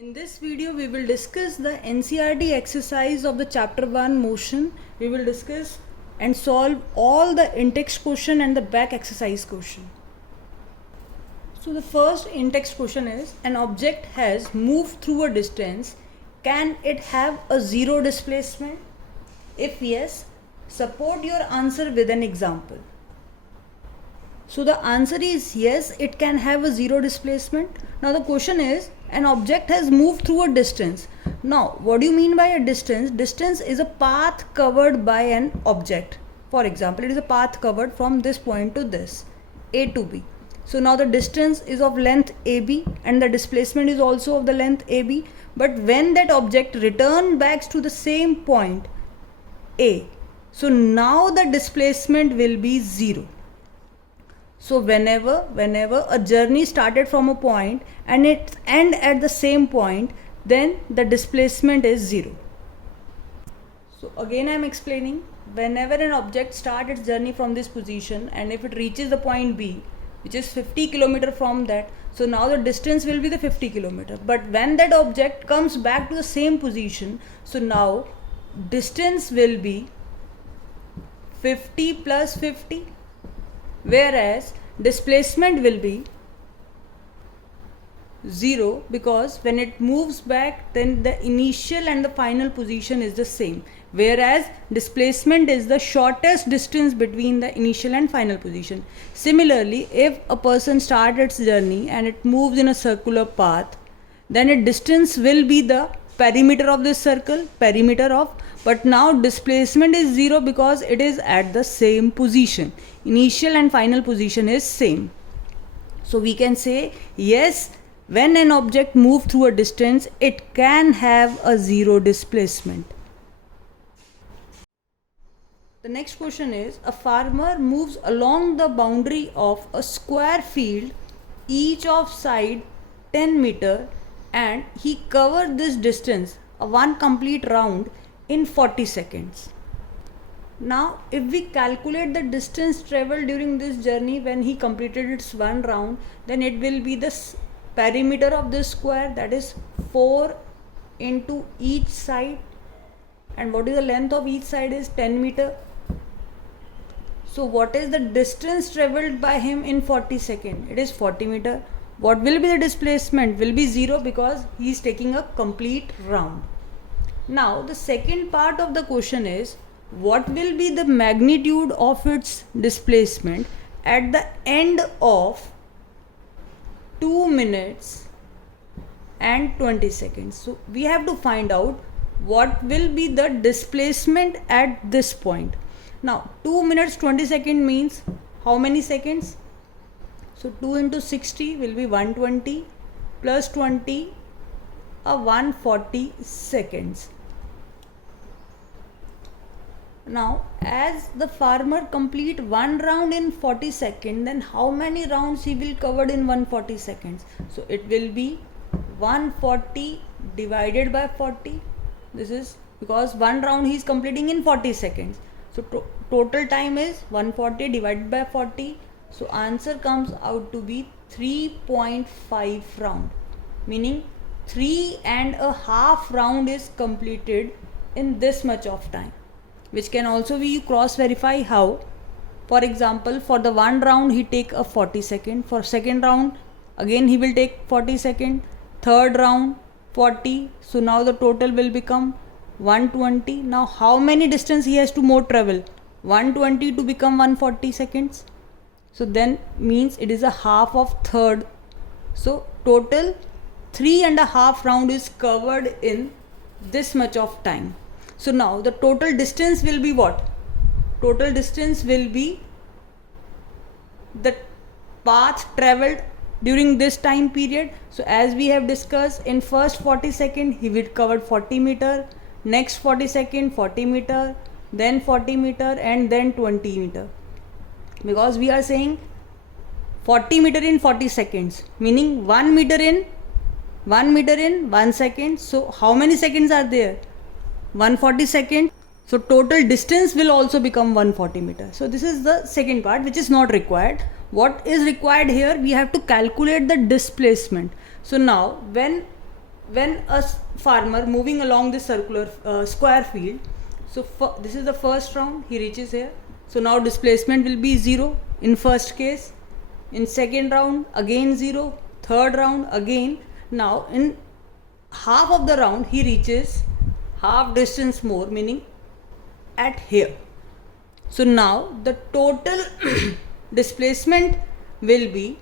In this video, we will discuss the NCERT exercise of the chapter 1 motion. We will discuss and solve all the in-text question and the back exercise question. So the first in-text question is, an object has moved through a distance. Can it have a zero displacement? If yes, support your answer with an example. So the answer is yes, it can have a zero displacement. Now the question is, an object has moved through a distance. Now what do you mean by a distance? Distance is a path covered by an object. For example, it is a path covered from this point to this, A to B. So now the distance is of length AB and the displacement is also of the length AB. But when that object returns back to the same point A, so now the displacement will be zero. So whenever a journey started from a point and it ends at the same point, then the displacement is zero. So again I am explaining, whenever an object starts its journey from this position and if it reaches the point B, which is 50 km from that, so now the distance will be the 50 km. But when that object comes back to the same position, so now distance will be 50 plus 50. Whereas displacement will be 0, because when it moves back, then the initial and the final position is the same, whereas displacement is the shortest distance between the initial and final position. Similarly, if a person starts its journey and it moves in a circular path, then its distance will be the perimeter of this circle, but now displacement is 0 because it is at the same position. Initial and final position is same. So we can say yes, when an object moves through a distance, it can have a zero displacement. The next question is, a farmer moves along the boundary of a square field, each of side 10 meter, and he covered this distance, one complete round, in 40 seconds. Now if we calculate the distance traveled during this journey when he completed its one round, then it will be the perimeter of this square, that is 4 into each side, and what is the length of each side is 10 meter. So what is the distance traveled by him in 40 seconds? It is 40 meter. What will be the displacement? Will be 0 because he is taking a complete round. Now the second part of the question is, what will be the magnitude of its displacement at the end of 2 minutes and 20 seconds. So we have to find out what will be the displacement at this point. Now 2 minutes 20 seconds means how many seconds? So 2 into 60 will be 120 plus 20 140 seconds. Now as the farmer complete one round in 40 seconds, then how many rounds he will cover in 140 seconds? So it will be 140 divided by 40. This is because one round he is completing in 40 seconds. So total time is 140 divided by 40. So answer comes out to be 3.5 round, meaning 3.5 round is completed in this much of time, which can also be cross verify. How? For example, for the one round he take a 40 second, for second round again he will take 40 second, third round 40, so now the total will become 120. Now how many distance he has to more travel? 120 to become 140 seconds. So then means it is a half of third. So total 3.5 round is covered in this much of time. So now the total distance will be what? Total distance will be the path traveled during this time period. So as we have discussed, in first 40 seconds he will cover 40 meter, next 40 seconds 40 meter, then 40 meter, and then 20 meter. Because we are saying 40 meter in 40 seconds, meaning 1 meter in 1 second. So how many seconds are there? 140 seconds. So total distance will also become 140 meters. So this is the second part, which is not required. What is required here? We have to calculate the displacement. So now when when a farmer moving along this circular square field, so this is the first round, he reaches here, so now displacement will be 0 in first case, in second round again 0, third round again. Now in half of the round he reaches half distance more, meaning at here. So now the total displacement will be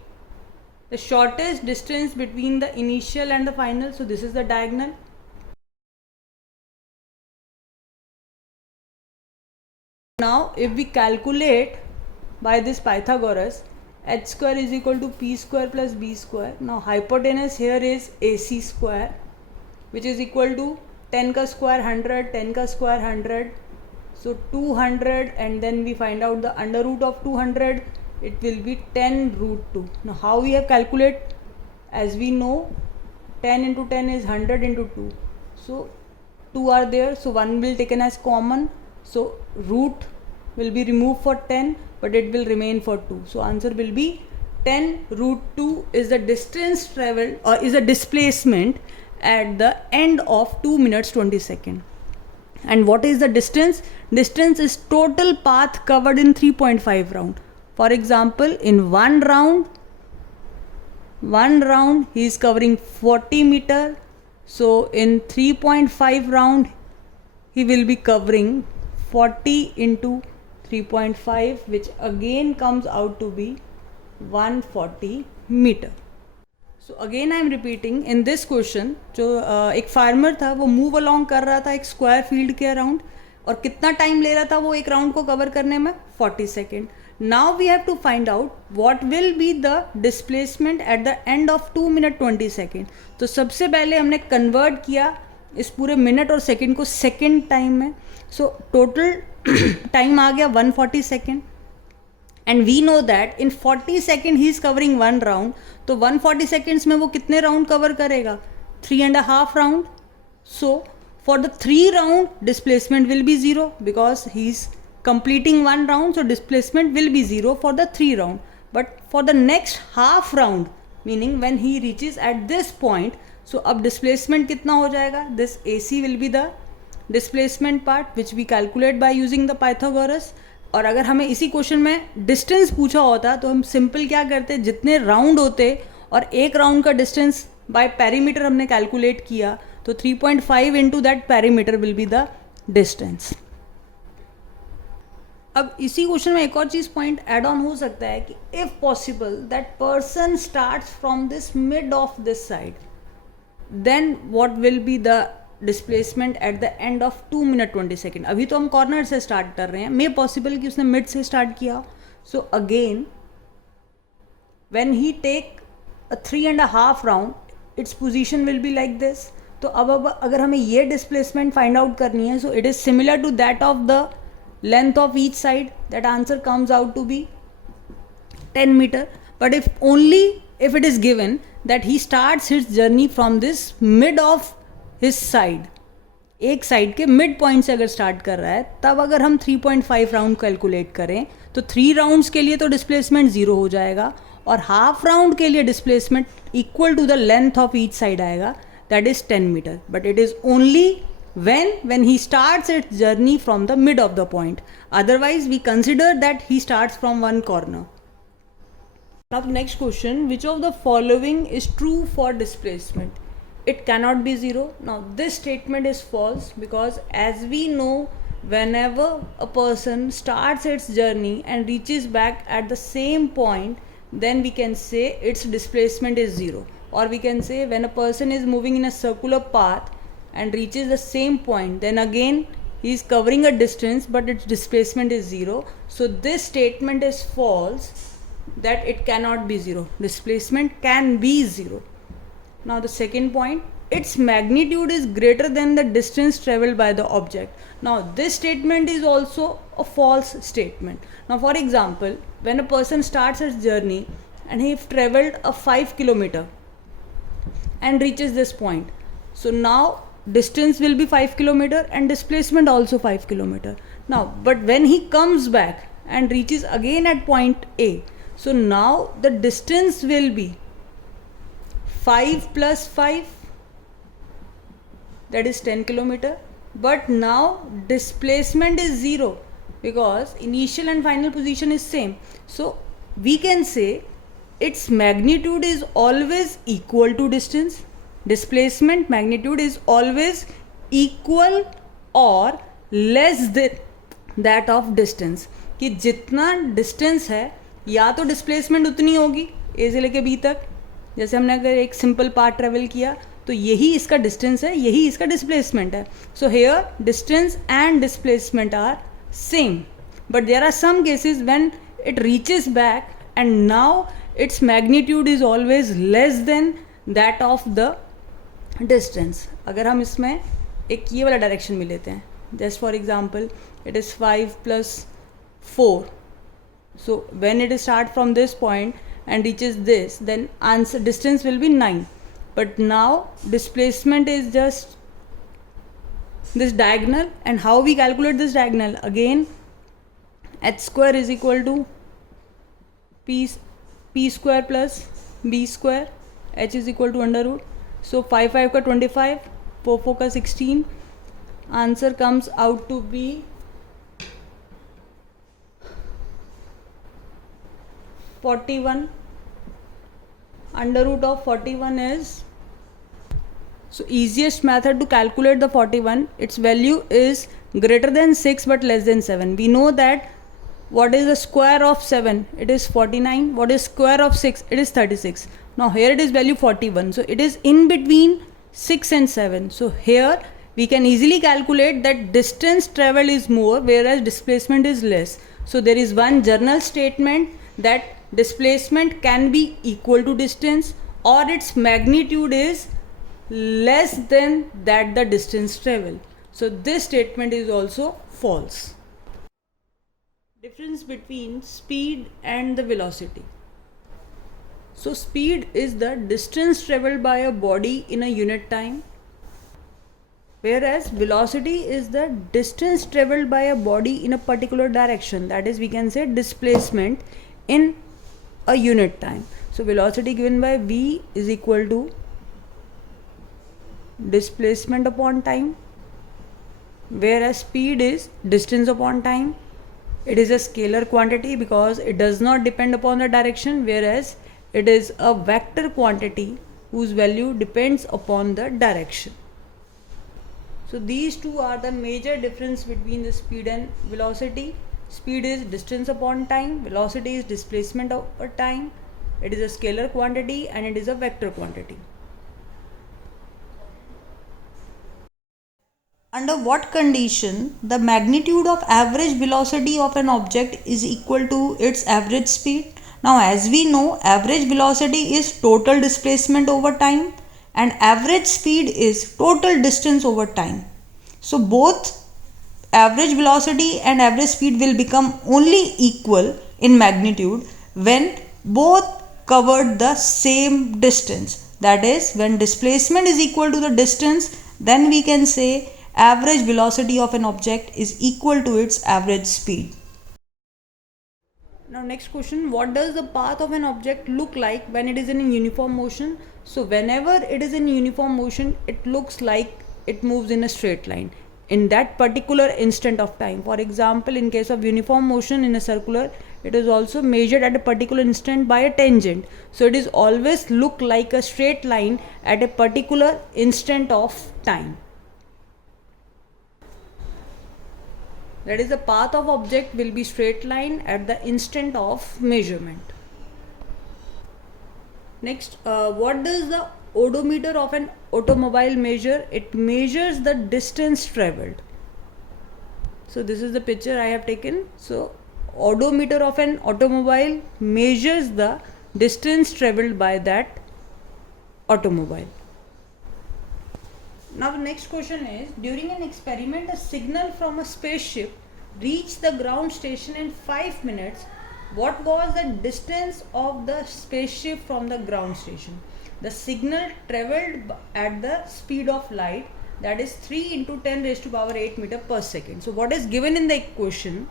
the shortest distance between the initial and the final. So this is the diagonal. Now if we calculate by this Pythagoras, h square is equal to p square plus b square. Now hypotenuse here is ac square, which is equal to 10 ka square 100, 10 ka square 100. So 200, and then we find out the under root of 200, it will be 10 root 2. Now how we have calculate? As we know, 10 into 10 is 100 into 2. So 2 are there, so 1 will taken as common. So root will be removed for 10, but it will remain for 2. So answer will be 10 root 2 is the distance traveled, or is the displacement at the end of 2 minutes 20 seconds. And what is the distance? Distance is total path covered in 3.5 round. For example, in one round he is covering 40 meter. So in 3.5 round he will be covering 40 into 3.5, which again comes out to be 140 meter. So again I am repeating, in this question जो एक farmer था वो move along कर रहा था एक square field के around, और कितना टाइम ले रहा था वो एक राउंड को कवर करने में? 40 second. Now we have to find out what will be the displacement at the end of 2 minute 20 second. तो सबसे पहले हमने कन्वर्ट किया इस पूरे मिनट और सेकेंड को सेकेंड टाइम में. सो टोटल टाइम आ गया 140 second. And we know that in 40 second he is covering one round. तो 140 सेकेंड्स में वो कितने राउंड कवर करेगा? 3.5 round. So for the 3 round displacement will be 0 because he is completing one round, so displacement will be 0 for the 3 round. But for the next half round, meaning when he reaches at this point, so अब displacement कितना हो जाएगा? This AC will be the displacement part which we calculate by using the Pythagoras. और अगर हमें इसी question में distance पूछा होता तो हम सिंपल क्या करते, जितने राउंड होते और एक राउंड का डिस्टेंस बाय पेरीमीटर हमने कैलकुलेट किया, तो 3.5 into that perimeter will be the distance. अब इसी क्वेश्चन में एक और चीज़ पॉइंट ऐड ऑन हो सकता है कि if possible that person starts from this mid of this side, then what will be the displacement at the end of 2 minute 20 second. अभी तो हम कॉर्नर से स्टार्ट कर रहे हैं, मे पॉसिबल कि उसने मिड से स्टार्ट किया. So again when he take a 3.5 round, its position will be like this. तो अब अगर हमें ये डिस्प्लेसमेंट फाइंड आउट करनी है, so it is similar to that of the length of each side. That answer comes out to be 10 meter. But if it is given that he starts his journey from this mid of his side, एक side के mid point से अगर start कर रहा है, तब अगर हम 3.5 राउंड कैलकुलेट करें तो 3 राउंड्स के लिए तो डिस्प्लेसमेंट 0 हो जाएगा, और हाफ राउंड के लिए displacement equal to the length of each side आएगा, that is 10 metre. But it is only when he starts its journey from the mid of the point. Otherwise we consider that he starts from one corner. Now the next question, which of the following is true for displacement? It cannot be 0. Now this statement is false because as we know, whenever a person starts its journey and reaches back at the same point, then we can say its displacement is 0. Or we can say when a person is moving in a circular path and reaches the same point, then again he is covering a distance but its displacement is 0. So this statement is false, that it cannot be 0. Displacement can be 0. Now the second point, its magnitude is greater than the distance traveled by the object. Now this statement is also a false statement. Now for example, when a person starts his journey and he traveled a 5 kilometer and reaches this point, so now distance will be 5 kilometer and displacement also 5 kilometer. Now but when he comes back and reaches again at point A, so now the distance will be 5 plus 5 that is 10 kilometer. But now displacement is 0 because initial and final position is same. So we can say its magnitude is always equal to distance. Displacement magnitude is always equal or less than that of distance. कि जितना distance है या तो displacement उतनी होगी A से लेके B तक. जैसे हमने अगर एक सिंपल पाथ ट्रेवल किया तो यही इसका डिस्टेंस है, यही इसका डिस्प्लेसमेंट है. So here distance and displacement are same, but there are some cases when it reaches back and now its magnitude is always less than that of the distance. अगर हम इसमें एक ये वाला डायरेक्शन में लेते हैं, just for example it is 5 + 4. So when it start from this point and reaches this, then answer distance will be 9. But now displacement is just this diagonal, and how we calculate this diagonal? Again, h square is equal to p square plus b square. H is equal to under root. So 5 5 का 25, 4 4 का 16. Answer comes out to be 41. Under root of 41 is, so easiest method to calculate the 41, its value is greater than 6 but less than 7. We know that what is the square of 7? It is 49. What is square of 6? It is 36. Now here it is value 41. So it is in between 6 and 7. So here we can easily calculate that distance traveled is more whereas displacement is less. So there is one general statement that displacement can be equal to distance or its magnitude is less than that the distance traveled. So this statement is also false. Difference between speed and the velocity. So speed is the distance traveled by a body in a unit time, whereas velocity is the distance traveled by a body in a particular direction. That is, we can say displacement in a unit time. So velocity given by v is equal to displacement upon time, whereas speed is distance upon time. It is a scalar quantity because it does not depend upon the direction, whereas it is a vector quantity whose value depends upon the direction. So these two are the major difference between the speed and velocity. Speed is distance upon time, velocity is displacement over time. It is a scalar quantity and it is a vector quantity. Under what condition the magnitude of average velocity of an object is equal to its average speed? Now as we know, average velocity is total displacement over time and average speed is total distance over time. So both average velocity and average speed will become only equal in magnitude when both covered the same distance. That is, when displacement is equal to the distance, then we can say average velocity of an object is equal to its average speed. Now next question, what does the path of an object look like when it is in uniform motion? So whenever it is in uniform motion, it looks like it moves in a straight line in that particular instant of time. For example, in case of uniform motion in a circular, it is also measured at a particular instant by a tangent. So it is always look like a straight line at a particular instant of time. That is, the path of object will be straight line at the instant of measurement. Next, what does the odometer of an automobile measure? It measures the distance traveled. So this is the picture I have taken. So odometer of an automobile measures the distance traveled by that automobile. Now the next question is, during an experiment, a signal from a spaceship reached the ground station in 5 minutes. What was the distance of the spaceship from the ground station? The signal traveled at the speed of light, that is 3 into 10 raised to power 8 meter per second. So what is given in the equation?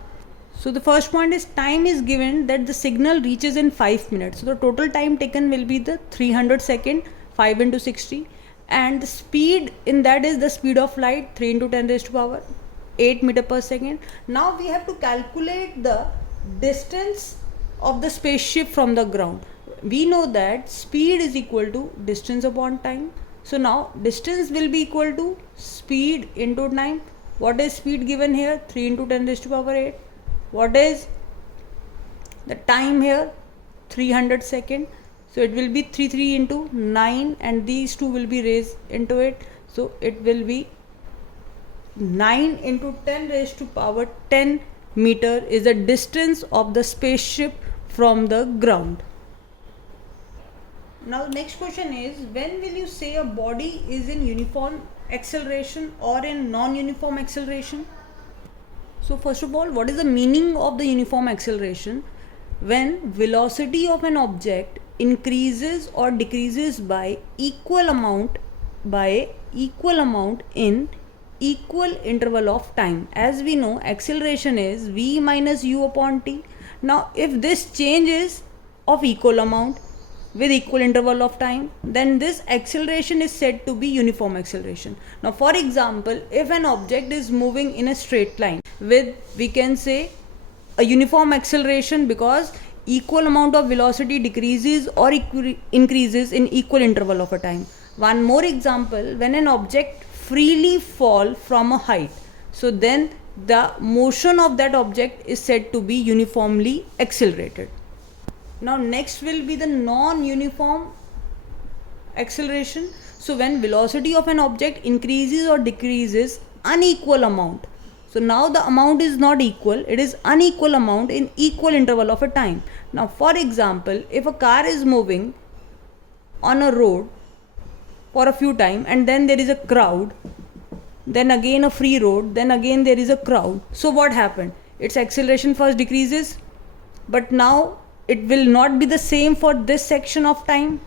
So the first point is time is given that the signal reaches in 5 minutes. So the total time taken will be the 300 second, 5 into 60. and the speed in that is the speed of light, 3 into 10 raised to power 8 meter per second. Now we have to calculate the distance of the spaceship from the ground. We know that speed is equal to distance upon time. So now distance will be equal to speed into time. What is speed given here? 3 into 10 raised to power 8. What is the time here? 300 seconds. So it will be 3 into 9, and these two will be raised into it. So it will be 9 into 10 raised to power 10 meter is the distance of the spaceship from the ground. Now next question is, when will you say a body is in uniform acceleration or in non-uniform acceleration? So first of all, what is the meaning of the uniform acceleration? When velocity of an object increases or decreases by equal amount in equal interval of time. As we know, acceleration is v minus u upon t. Now if this change is of equal amount with equal interval of time, then this acceleration is said to be uniform acceleration. Now for example, if an object is moving in a straight line with, we can say, a uniform acceleration because equal amount of velocity decreases or increases in equal interval of a time. One more example, when an object freely fall from a height, so then the motion of that object is said to be uniformly accelerated. Now next will be the non-uniform acceleration. So when velocity of an object increases or decreases unequal amount, so now the amount is not equal, it is unequal amount in equal interval of a time. Now for example, if a car is moving on a road for a few time and then there is a crowd, then again a free road, then again there is a crowd. So what happened? Its acceleration first decreases, but now it will not be the same for this section of time.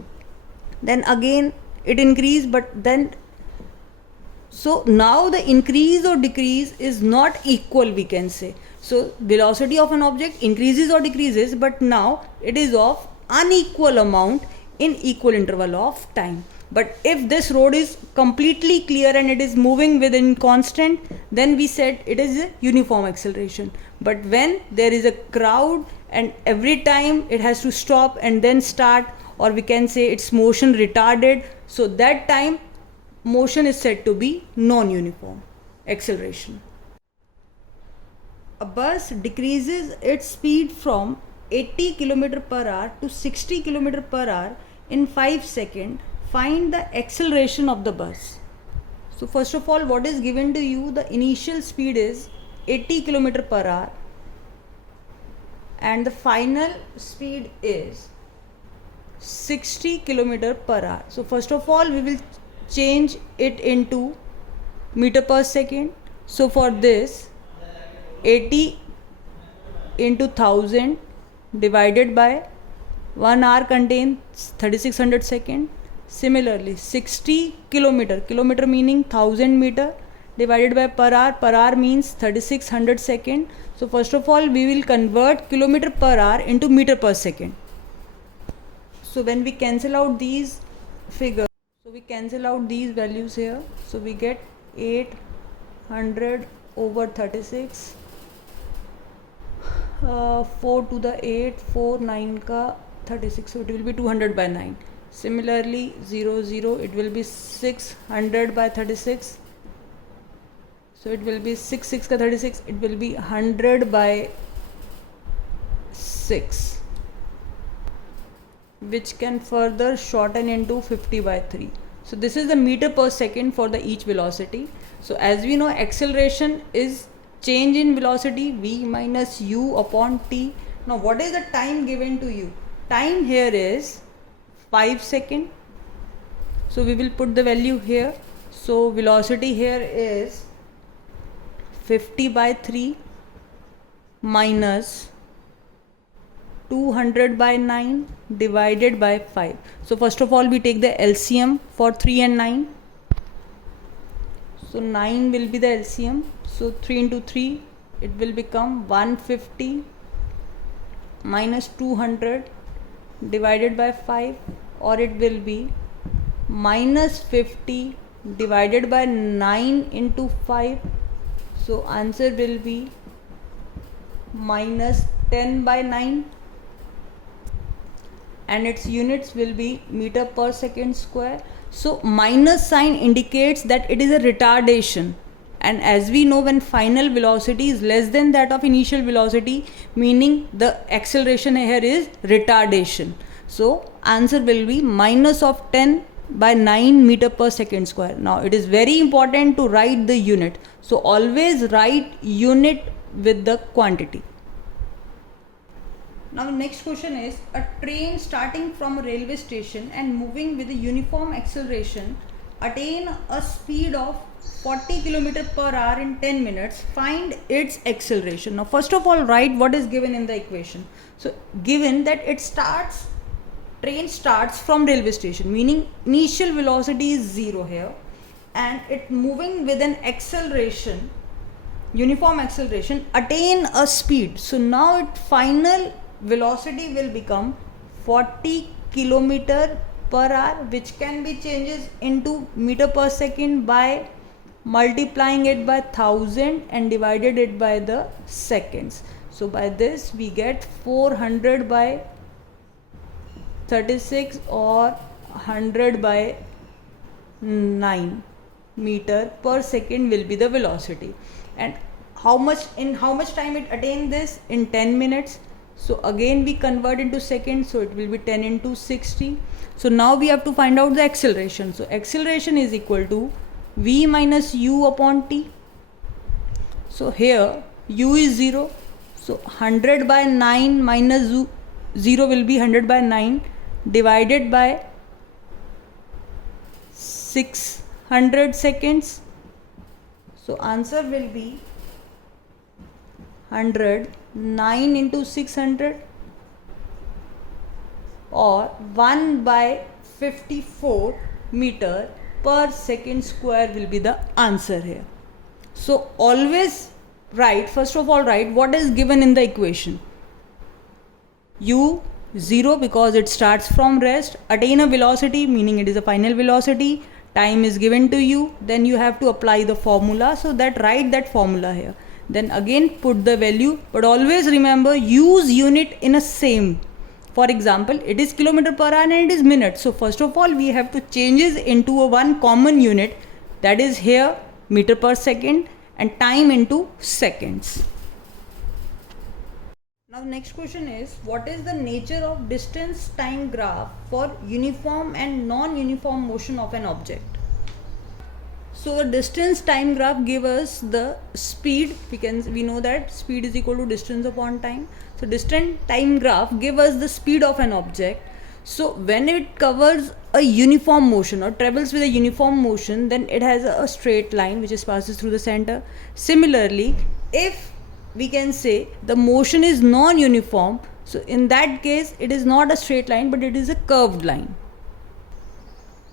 Then again it increase, but then, so now the increase or decrease is not equal, we can say. So velocity of an object increases or decreases, but now it is of unequal amount in equal interval of time. But if this road is completely clear and it is moving within constant, then we said it is a uniform acceleration. But when there is a crowd and every time it has to stop and then start, or we can say its motion retarded, so that time motion is said to be non-uniform acceleration. A bus decreases its speed from 80 km per hour to 60 km per hour in 5 seconds. Find the acceleration of the bus. So first of all, what is given to you? The initial speed is 80 km per hour and the final speed is 60 km per hour. So first of all, we will change it into meter per second. So for this, 80 into 1000 divided by 1 hour contains 3600 seconds. Similarly, 60 kilometer meaning 1000 meter divided by per hour means 3600 seconds. So first of all, we will convert kilometer per hour into meter per second. So when we cancel out these figures, so we cancel out these values here, so we get 800 over 36, 4 to the 8, 4 9 ka 36, so it will be 200 by 9. Similarly, 0 0, it will be 600 by 36, so it will be 6 6 ka 36, it will be 100 by 6, which can further shorten into 50 by 3. So this is the meter per second for the each velocity. So as we know, acceleration is change in velocity v minus u upon t. Now what is the time given to you? Time here is 5 seconds. So we will put the value here. So velocity here is 50 by 3 minus 200 by 9 divided by 5. So first of all, we take the LCM for 3 and 9. So 9 will be the LCM. So 3 into 3, it will become 150 minus 200 divided by 5, or it will be minus 50 divided by 9 into 5. So answer will be minus 10 by 9, and its units will be meter per second square. So minus sign indicates that it is a retardation, and as we know, when final velocity is less than that of initial velocity, meaning the acceleration here is retardation. So answer will be minus of 10 by 9 meter per second square. Now it is very important to write the unit, so always write unit with the quantity. Now the next question is, a train starting from a railway station and moving with a uniform acceleration attain a speed of 40 km per hour in 10 minutes. Find its acceleration. Now first of all, write what is given in the equation. So given that train starts from railway station, meaning initial velocity is 0 here, and it moving with an acceleration, uniform acceleration, attain a speed. So now its final velocity will become 40 km per hour, which can be changes into meter per second by multiplying it by 1000 and divided it by the seconds. So by this we get 400 by 36 or 100 by 9 meter per second will be the velocity. And how much time it attain this? In 10 minutes. So again we convert into seconds, so it will be 10 into 60. So now we have to find out the acceleration. So acceleration is equal to v minus u upon t. So here u is 0, so 100 by 9 minus 0 will be 100 by 9 divided by 600 seconds. So answer will be 9 into 600, or 1 by 54 meter per second square will be the answer here. So always write, first of all write what is given in the equation. U 0 because it starts from rest, attain a velocity meaning it is a final velocity, time is given to you, then you have to apply the formula, so that write that formula here, then again put the value, but always remember use unit in a same. For example, it is kilometer per hour and it is minutes, so first of all we have to change it into a one common unit, that is here meter per second, and time into seconds. Now next question is, what is the nature of distance time graph for uniform and non-uniform motion of an object? So the distance time graph gives us the speed. We know that speed is equal to distance upon time. So distance time graph gives us the speed of an object. So when it covers a uniform motion or travels with a uniform motion, then it has a straight line which passes through the center. Similarly, if we can say the motion is non-uniform, so in that case it is not a straight line but it is a curved line.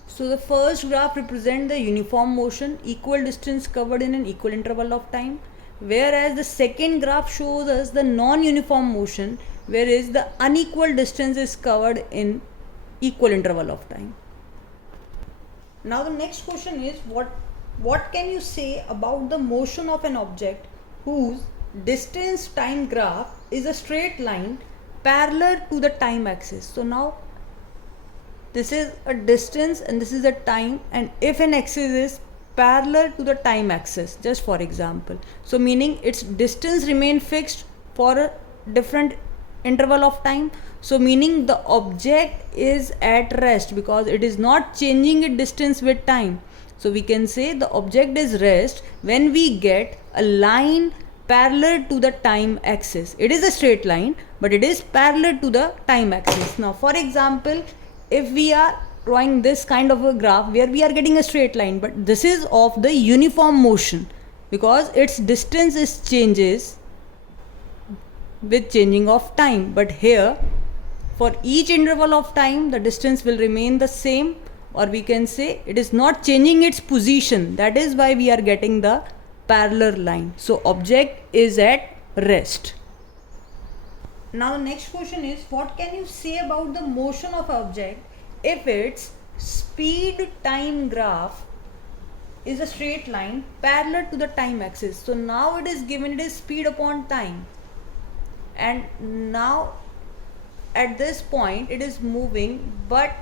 So the first graph represents the uniform motion, equal distance covered in an equal interval of time, whereas the second graph shows us the non-uniform motion, whereas the unequal distance is covered in equal interval of time. Now the next question is, what can you say about the motion of an object whose distance time graph is a straight line parallel to the time axis? So now this is a distance and this is a time, and if an axis is parallel to the time axis, just for example, so meaning its distance remain fixed for a different interval of time, so meaning the object is at rest because it is not changing its distance with time. So we can say the object is rest when we get a line parallel to the time axis. It is a straight line but it is parallel to the time axis. Now for example, if we are drawing this kind of a graph where we are getting a straight line, but this is of the uniform motion because its distance is changes with changing of time, but here for each interval of time the distance will remain the same, or we can say it is not changing its position. That is why we are getting the parallel line. So object is at rest. Now the next question is, what can you say about the motion of object if its speed time graph is a straight line parallel to the time axis. So now it is given, it is speed upon time, and now at this point it is moving, but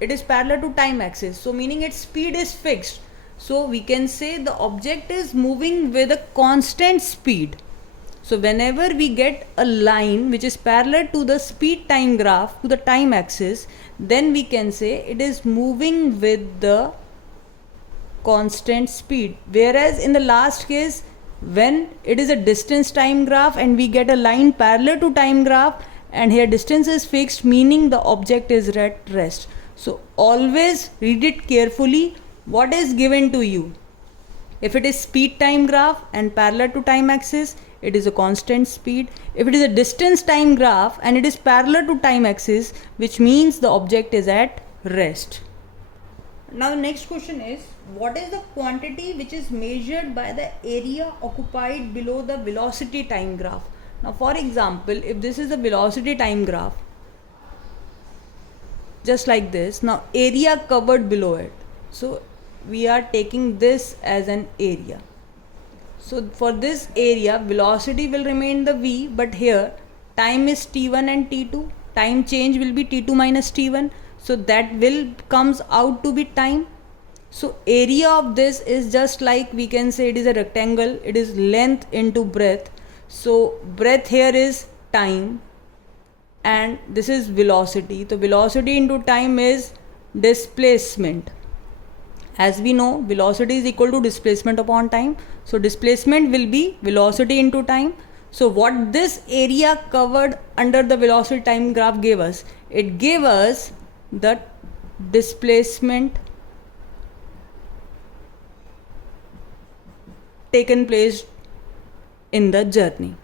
it is parallel to time axis, so meaning its speed is fixed. So we can say the object is moving with a constant speed. So whenever we get a line which is parallel to the speed time graph to the time axis, then we can say it is moving with the constant speed. Whereas in the last case, when it is a distance time graph and we get a line parallel to time graph, and here distance is fixed, meaning the object is at rest. So always read it carefully what is given to you. If it is speed time graph and parallel to time axis, it is a constant speed. If it is a distance time graph and it is parallel to time axis, which means the object is at rest. Now the next question is, what is the quantity which is measured by the area occupied below the velocity time graph? Now for example, if this is a velocity time graph, just like this, now area covered below it. So we are taking this as an area. So for this area, velocity will remain the v, but here time is t1 and t2. Time change will be t2 minus t1. So that will comes out to be time. So area of this is just like, we can say it is a rectangle. It is length into breadth. So breadth here is time and this is velocity. So velocity into time is displacement. As we know, velocity is equal to displacement upon time. So displacement will be velocity into time. So what this area covered under the velocity time graph gave us? It gave us the displacement taken place in the journey.